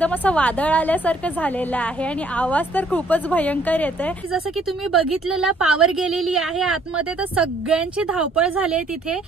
एकदम असं वादळ आल्यासारखं झालेलं आहे आणि आवाज तर खूपच भयंकर येतोय। जसं की तुम्ही बघितलेला पॉवर गेलेली आहे आतमध्ये, तर सगळ्यांची धावपळ झाली आहे तिथे।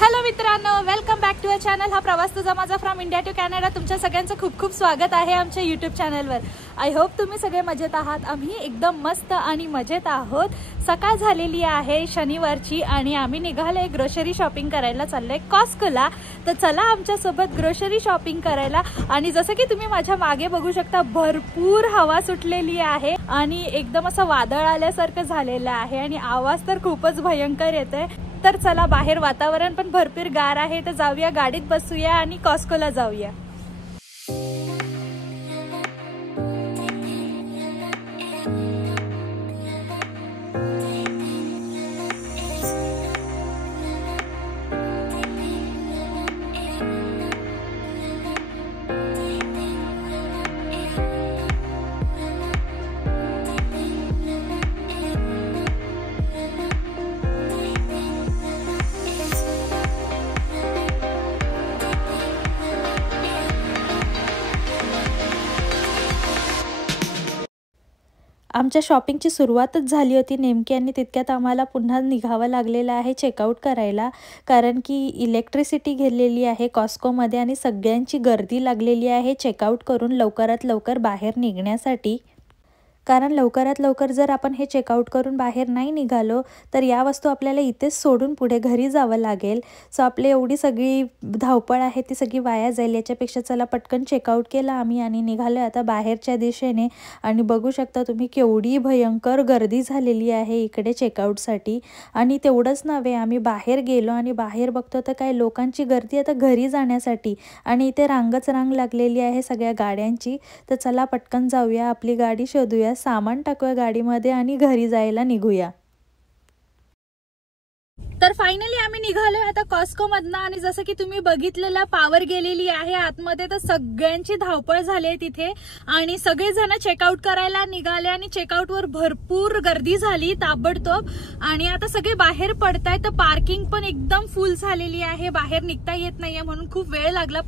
हॅलो मित्रांनो, welcome back to a channel. हा प्रवास तुझा माझा फ्रॉम इंडिया टू कॅनडा। तुमच्या सगळ्यांचं खूप खूप स्वागत आहे आमच्या यूट्यूब चॅनलवर। आय होप तुम्ही सगळे मजेत आहात। आम्ही एकदम मस्त आणि मजेत आहोत। सकाळ झालेली आहे शनिवारची आणि आम्ही निघाले ग्रोसरी शॉपिंग करायला चाललोय कॉस्कोला। तर चला आमच्या सोबत ग्रोसरी शॉपिंग करायला। आणि जसं की तुम्ही माझ्या मागे बघू शकता, भरपूर हवा सुटलेली आहे आणि एकदम असं वादळ आल्यासारखं झालेलं आहे आणि आवाज तर खूपच भयंकर येतोय। तर चला, बाहेर वातावरण पण भरपूर गार आहे, तर जाऊया, गाडीत बसूया आणि कॉस्कोला जाऊया। आमच्या शॉपिंगची सुरुवातच झाली होती नेमकी आणि तितक्यात आम्हाला पुन्हा निघावं लागलेलं आहे चेकआउट करायला, कारण की इलेक्ट्रिसिटी गेलेली आहे कॉस्कोमध्ये आणि सगळ्यांची गर्दी लागलेली आहे चेकआउट करून लवकरात लवकर बाहेर निघण्यासाठी। कारण लवकरात लवकर जर आपण हे चेकआउट करून बाहेर नाही निघालो तर या वस्तू आपल्याला इथेच सोडून पुढे घरी जावं लागेल। सो आपली एवढी सगळी धावपळ आहे ती सगळी वाया जाईल। याच्यापेक्षा चला पटकन चेकआउट केला आम्ही आणि निघालो आता बाहेरच्या दिशेने। आणि बघू शकता तुम्ही केवढी भयंकर गर्दी झालेली आहे इकडे चेकआउटसाठी। आणि तेवढंच नव्हे, आम्ही बाहेर गेलो आणि बाहेर बघतो तर काय लोकांची गर्दी आता घरी जाण्यासाठी आणि इथे रांगच रांग लागलेली आहे सगळ्या गाड्यांची। तर चला पटकन जाऊया, आपली गाडी शोधूया, सामान टाकूया गाडीमध्ये आणि घरी जायला निघूया। तर फायनली आम्ही निघालोय आता कॉस्को मधनं आणि जसं की तुम्ही बघितलेला पॉवर गेलेली आहे आतमध्ये, तर सगळ्यांची धावपळ झाली आहे तिथे आणि सगळेजण चेकआउट करायला निघाले आणि चेकआउटवर भरपूर गर्दी झाली ताबडतोब। आणि आता सगळे बाहेर पडतायत, तर पार्किंग पण एकदम फुल झालेली आहे, बाहेर निघता येत नाहीये म्हणून खूप वेळ लागला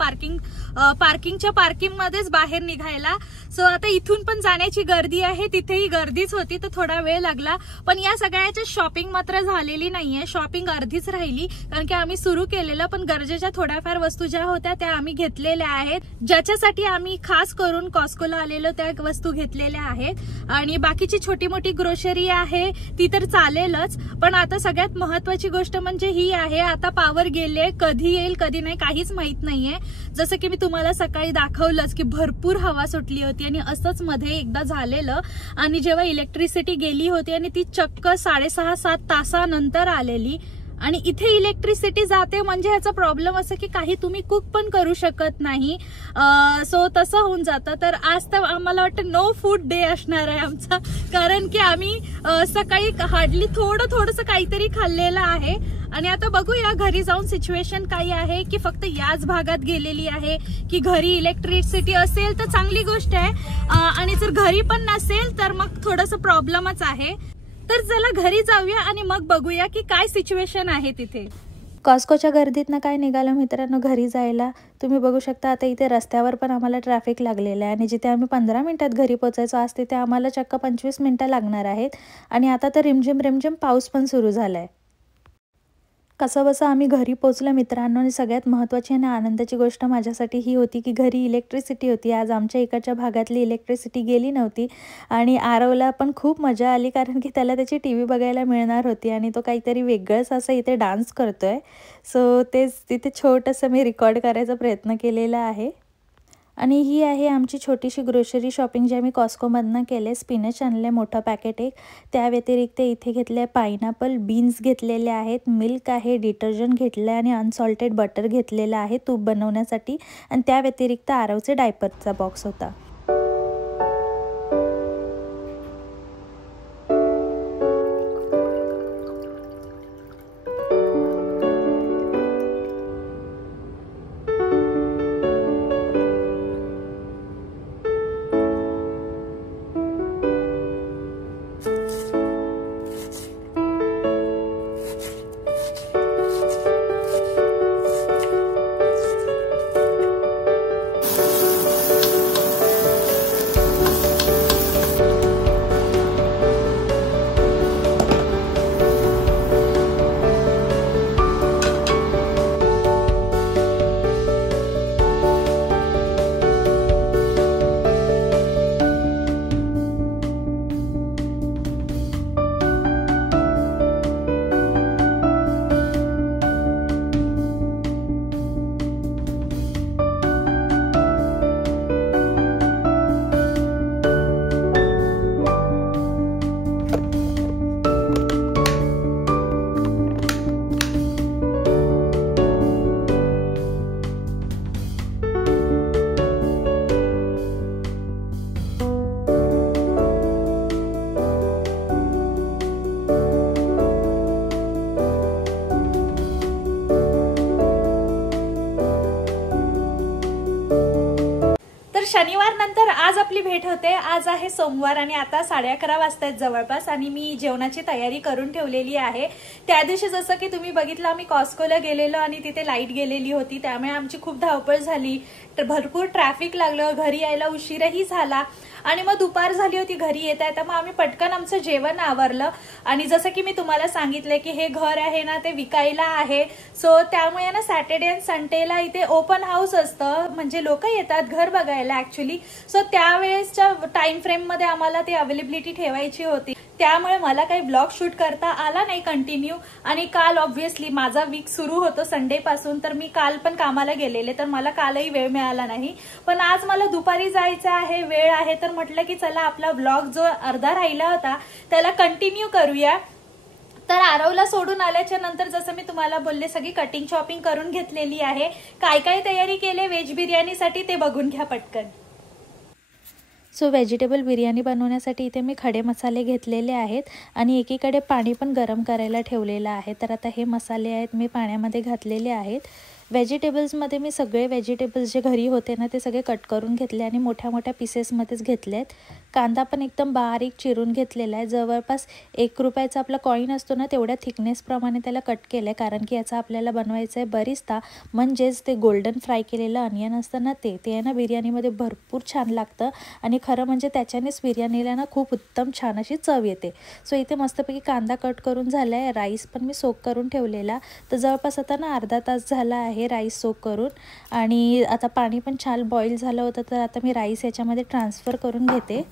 पार्किंगच्या पार्किंगमध्येच बाहेर निघायला। सो आता इथून पण जाण्याची गर्दी आहे, तिथेही गर्दीच होती, तर थोडा वेळ लागला। पण या सगळ्याची शॉपिंग मात्र झालेली नाहीये, शॉपिंग अर्धीच राहिली, कारण की आम्ही सुरू केलेलं पण गरजेच्या थोड्याफार वस्तू ज्या होत्या त्या आम्ही घेतलेल्या आहेत, ज्याच्यासाठी आम्ही खास करून कॉस्कोला आलेलो त्या वस्तू घेतलेल्या आहेत। आणि बाकीची छोटी मोठी ग्रोसरी आहे ती तर चालेलच, पण आता सगळ्यात महत्वाची गोष्ट म्हणजे ही आहे, आता पॉवर गेले, कधी येईल कधी नाही काहीच माहित नाहीये। जसं की मी तुम्हाला सकाळी दाखवलंच की भरपूर हवा सुटली होती आणि असंच मध्ये एकदा झालेलं। आणि जेव्हा इलेक्ट्रिसिटी गेली होती आणि ती चक्क 6.5-7 तासानंतर आलेली आणि इथे इलेक्ट्रिसिटी जाते म्हणजे ह्याचा प्रॉब्लेम असं की काही तुम्ही कुक पण करू शकत नाही। सो तसं होऊन जातं। तर आज तर आम्हाला वाटतं नो फूड डे असणार आहे आमचा, कारण की आम्ही सकाळी हार्डली थोडंसं काहीतरी खाल्लेलं आहे। आणि आता बघूया घरी जाऊन सिच्युएशन काय आहे, की फक्त याच भागात गेलेली आहे की घरी इलेक्ट्रिसिटी असेल तर चांगली गोष्ट आहे आणि जर घरी पण नसेल तर मग थोडंसं प्रॉब्लेमच आहे। तर चला घरी जाऊया आणि मग बघूया की काय सिच्युएशन आहे तिथे। कॉस्कोच्या गर्दीतनं काय निघालं मित्रांनो घरी जायला। तुम्ही बघू शकता आता इथे रस्त्यावर पण आम्हाला ट्रॅफिक लागलेलं आहे आणि जिथे आम्ही 15 मिनिटात घरी पोहोचायचो आज तिथे आम्हाला चक्क 25 मिनिटं लागणार आहेत। आणि आता तर रिमझिम पाऊस पण सुरू झालाय। कसं बसं आम्ही घरी पोहोचलो मित्रांनो। आणि सगळ्यात महत्त्वाची आणि आनंदाची गोष्ट माझ्यासाठी ही होती की घरी इलेक्ट्रिसिटी होती। आज आमच्या इकडच्या भागातली इलेक्ट्रिसिटी गेली नव्हती आणि आरवला पण खूप मजा आली, कारण की त्याला त्याची टी व्ही बघायला मिळणार होती आणि तो काहीतरी वेगळंच असं इथे डान्स करतोय। सो तेच तिथे छोटंसं मी रेकॉर्ड करायचा प्रयत्न केलेला आहे। आणि ही आहे आमची छोटीशी ग्रोसरी शॉपिंग जी आम्ही कॉस्कोमधनं केले। स्पिनच आणले मोठं पॅकेट एक, त्या व्यतिरिक्त इथे घेतले पायनॅपल, बीन्स घेतलेले आहेत, मिल्क आहे, डिटर्जंट घेतलं आणि अनसॉल्टेड बटर घेतलेलं आहे तूप बनवण्यासाठी, आणि त्या व्यतिरिक्त आरवचे डायपरचा बॉक्स होता। शनिवार नंतर आज आपली भेट होते। आज आहे सोमवार आणि आता 11:30 वाजतात जवळपास आणि मी जेवणाची तयारी करून ठेवलेली आहे। त्या दिवशी जसं की तुम्ही बघितलं आम्ही कॉस्कोला गेलेलो आणि तिथे लाईट गेलेली होती, त्यामुळे आमची खूप धावपळ झाली, भरपूर ट्रॅफिक लागलं, घरी यायला उशीरही झाला आणि मग दुपार झाली होती घरी येता येता। मग आम्ही पटकन आमचं जेवण आवरलं आणि जसं की मी तुम्हाला सांगितले की हे घर आहे ना ते विकायला आहे, सो त्यामुळे ना सॅटर्डे आणि संडेला इथे ओपन हाऊस असतं, म्हणजे लोक येतात घर बघायला ऍक्च्युली। सो त्यावेळेसच्या टाइम फ्रेम मध्ये आम्हाला ती अवेलेबिलिटी ठेवायची होती, त्यामुळे मला काही ब्लॉग शूट करता आला नाही कंटिन्यू। आणि काल ऑब्व्हियसली माझा वीक सुरू होतो संडे पासून, तर मी काल पण कामाला गेलेले, तर मला कालही वेळ मिळाला नाही। पण आज मला दुपारी जायचं आहे, वेळ आहे, तर म्हटलं की चला आपला ब्लॉग जो अर्धा राहिला होता त्याला कंटिन्यू करूया। तर आरवला सोडून आल्याच्या नंतर जसं मी तुम्हाला बोलले सगळी कटिंग शॉपिंग करून घेतलेली आहे। काय काय तयारी केली व्हेज बिर्याणीसाठी ते बघून घ्या पटकन। सो व्हेजिटेबल बिर्याणी बनवण्यासाठी इथे मी खडे मसाले घेतलेले आहेत आणि एकीकडे पाणी पण गरम करायला ठेवलेलं आहे। तर आता हे मसाले आहेत मी पाण्यामध्ये घातलेले आहेत। व्हेजिटेबल्समध्ये मी सगळे व्हेजिटेबल्स जे घरी होते ना ते सगळे कट करून घेतले आणि मोठ्या मोठ्या पीसेसमध्येच घेतलेत। कांदा पण एकदम बारीक चिरून घेतलेला आहे, जवळपास 1 रुपयाचा आपला कॉईन असतो ना तेवढ्या थिकनेसप्रमाणे त्याला कट केलं आहे, कारण की याचा आपल्याला बनवायचं आहे बरिस्ता, म्हणजेच ते गोल्डन फ्राय केलेलं अनियन असतं ना ते आहे ना बिर्याणीमध्ये भरपूर छान लागतं आणि खरं म्हणजे त्याच्यानेच बिर्याणीला ना खूप उत्तम छान अशी चव येते। सो इथे मस्तपैकी कांदा कट करून झाला आहे, राईस पण मी सोक करून ठेवलेला, तर जवळपास आता ना अर्धा तास झाला आहे राईस सोक करून आणि आता पाणी पण छान बॉईल झालं होतं, तर आता मी राईस याच्यामध्ये ट्रान्सफर करून घेते।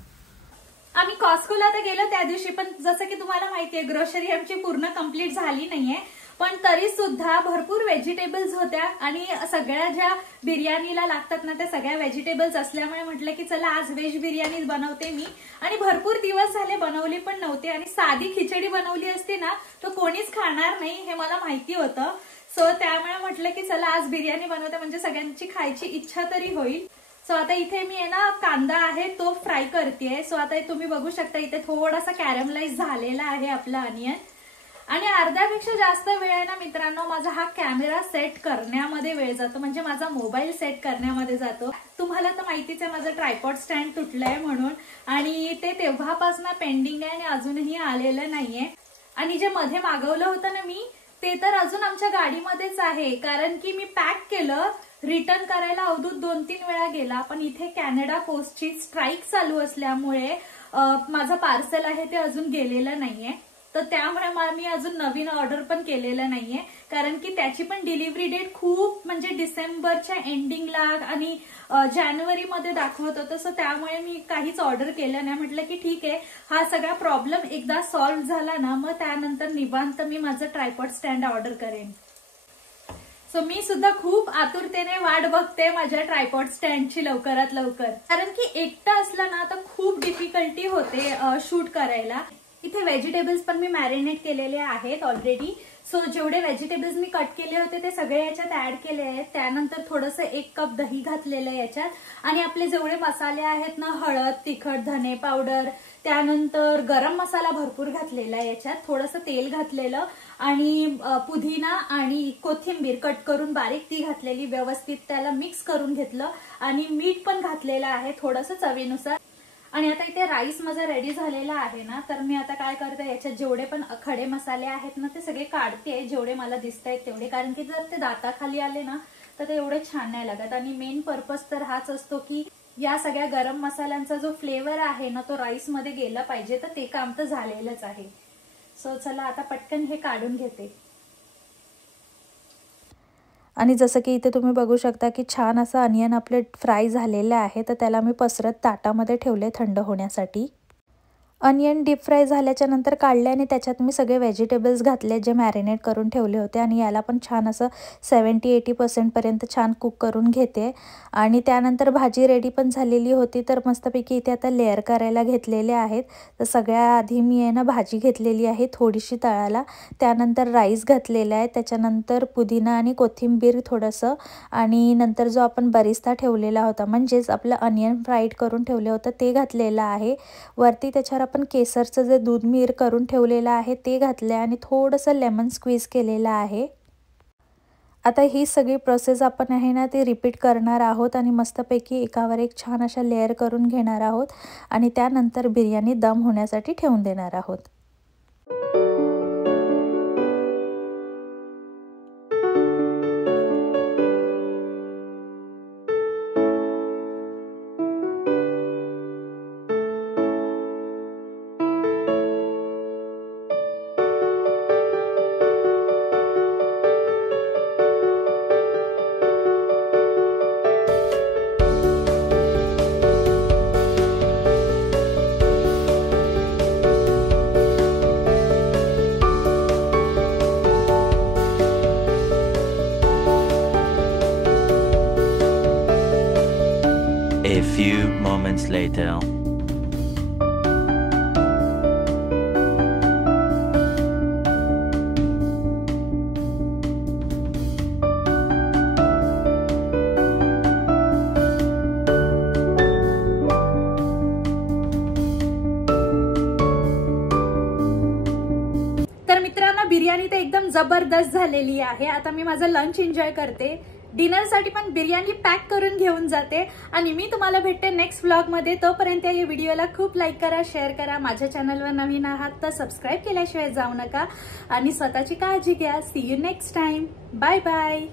आम्ही कॉस्कोला तर गेलो त्या दिवशी, पण जसं की तुम्हाला माहितीये ग्रोसरी आमची पूर्ण कंप्लीट झाली नाहीये, पण तरी सुद्धा भरपूर व्हेजिटेबल्स होत्या आणि सगळ्या ज्या बिर्याणीला लागतात ना त्या सगळ्या व्हेजिटेबल्स असल्यामुळे म्हटलं की चला आज व्हेज बिर्याणी बनवते मी। आणि भरपूर दिवस झाले बनवली पण नव्हती आणि साधी खिचडी बनवली असती ना तो कोणीच खाणार नाही हे मला माहिती होतं। सो त्यामुळे म्हटलं की चला आज बिर्याणी बनवते, म्हणजे सगळ्यांची खायची इच्छा तरी होईल। सो आता इथे मी आहे ना कांदा आहे तो फ्राय करतेय। सो आता तुम्ही बघू शकता इथे थोडासा कॅरमलाइज झालेला आहे आपला अनियन आणि अर्ध्यापेक्षा जास्त वेळ आहे ना मित्रांनो माझा हा कॅमेरा सेट करण्यामध्ये वेळ जातो, म्हणजे माझा मोबाईल सेट करण्यामध्ये जातो। तुम्हाला तर माहितीच आहे माझं ट्रायपॉड स्टँड तुटलंय म्हणून, आणि ते तेव्हापासून पेंडिंग आहे आणि अजूनही आलेलं नाहीये। आणि जे मध्ये मागवलं होतं ना मी ते तर अजून आमच्या गाडीमध्येच आहे, कारण की मी पॅक केलं, रिटर्न करायला अवधूत 2-3 वेळा गेला, पण इथे कॅनडा पोस्टची स्ट्राईक चालू असल्यामुळे माझं पार्सल आहे ते अजून गेलेलं नाहीये, तर त्यामुळे मी अजून नवीन ऑर्डर पण केलेलं नाहीये, कारण की त्याची पण डिलिव्हरी डेट खूप म्हणजे डिसेंबरच्या एंडिंगला आणि जानेवारीमध्ये दाखवत होतं। सो त्यामुळे मी काहीच ऑर्डर केलं नाही, म्हटलं की ठीक आहे हा सगळा प्रॉब्लेम एकदा सॉल्व्ह झाला ना मग त्यानंतर निवांत मी माझं ट्रायपॉड स्टँड ऑर्डर करेन। सो मी सुद्धा खूप आतुरतेने वाट बघते माझ्या ट्रायपॉड स्टँडची लवकरात लवकर, कारण की एकटं असलं ना तर खूप डिफिकल्टी होते शूट करायला। इथे व्हेजिटेबल्स पण मी मॅरिनेट केलेले आहेत ऑलरेडी। सो जेवढे व्हेजिटेबल्स मी कट केले होते ते सगळे याच्यात ऍड केले आहेत, त्यानंतर थोडंसं 1 कप दही घातलेलं आहे याच्यात आणि आपले जेवढे मसाले आहेत ना हळद, तिखट, धने पावडर, त्यानंतर गरम मसाला भरपूर घातलेला आहे याच्यात, थोडंसं तेल घातलेलं आणि पुदिना आणि कोथिंबीर कट करून बारीक ती घातलेली, व्यवस्थित त्याला मिक्स करून घेतलं आणि मीठ पण घातलेलं आहे थोडंसं चवीनुसार। आणि आता इथे राईस माझा रेडी झालेला आहे ना, तर मी आता काय करते याच्यात जेवढे पण खडे मसाले आहेत ना ते सगळे काढते जेवढे मला दिसत आहेत तेवढे, कारण की जर ते दाताखाली आले ना तर ते एवढे छान नाही लागत। आणि मेन पर्पज तर हाच असतो की या सगळ्या गरम मसाल्यांचा जो फ्लेवर आहे ना तो राईस मध्ये गेला पाहिजे, तर ते काम तर झालेलंच आहे। सो चला आता पटकन हे काढून घेते। आणि जसं की इथे तुम्ही बघू शकता की छान असं अनियन आपले फ्राय झालेले आहे, तर त्याला मी पसरत ताटामध्ये ठेवले थंड होण्यासाठी। अनियन डीप फ्राय झाल्याच्या नंतर काढले आणि त्याच्यात मी सगळे व्हेजिटेबल्स घातले जे मॅरिनेट करून ठेवले होते आणि याला पण छान असं 70-80% पर्यंत छान कुक करून घेते। आणि त्यानंतर भाजी रेडी पण झालेली होती, तर मस्तपैकी इथे आता लेअर करायला घेतलेले आहेत। तर सगळ्या आधी मी आहे ना भाजी घेतलेली आहे थोडीशी तळाला, त्यानंतर राईस घातलेला आहे, त्याच्यानंतर पुदिना आणि कोथिंबीर थोडंसं, आणि नंतर जो आपण बरिस्ता ठेवलेला होता म्हणजेच आपलं अनियन फ्राईड करून ठेवलं होतं ते घातलेलं आहे। वरती त्याच्यावर आपण केसरचं जे दूध मीर करून ठेवलेलं आहे ते घातलं आणि थोडंसं लेमन स्क्वीज केलेलं आहे। आता ही सगळी प्रोसेस आपण आहे ना ती रिपीट करणार आहोत आणि मस्तपैकी एकावर एक छान अशा लेअर करून घेणार आहोत आणि त्यानंतर बिर्याणी दम होण्यासाठी ठेवून देणार आहोत। A few moments later. तर मित्रांनो, बिर्याणी तर एकदम जबरदस्त झालेली आहे। आता मी माझं लंच एन्जॉय करते, डिनर साठी पण बिर्याणी पॅक करून घेऊन जाते आणि मी तुम्हाला भेटते नेक्स्ट व्लॉग मध्ये। तोपर्यंत या व्हिडिओला खूप लाईक करा, शेअर करा, माझ्या चॅनलवर नवीन आहात तर सबस्क्राईब केल्याशिवाय जाऊ नका आणि स्वतःची काळजी घ्या। See you next time, bye bye.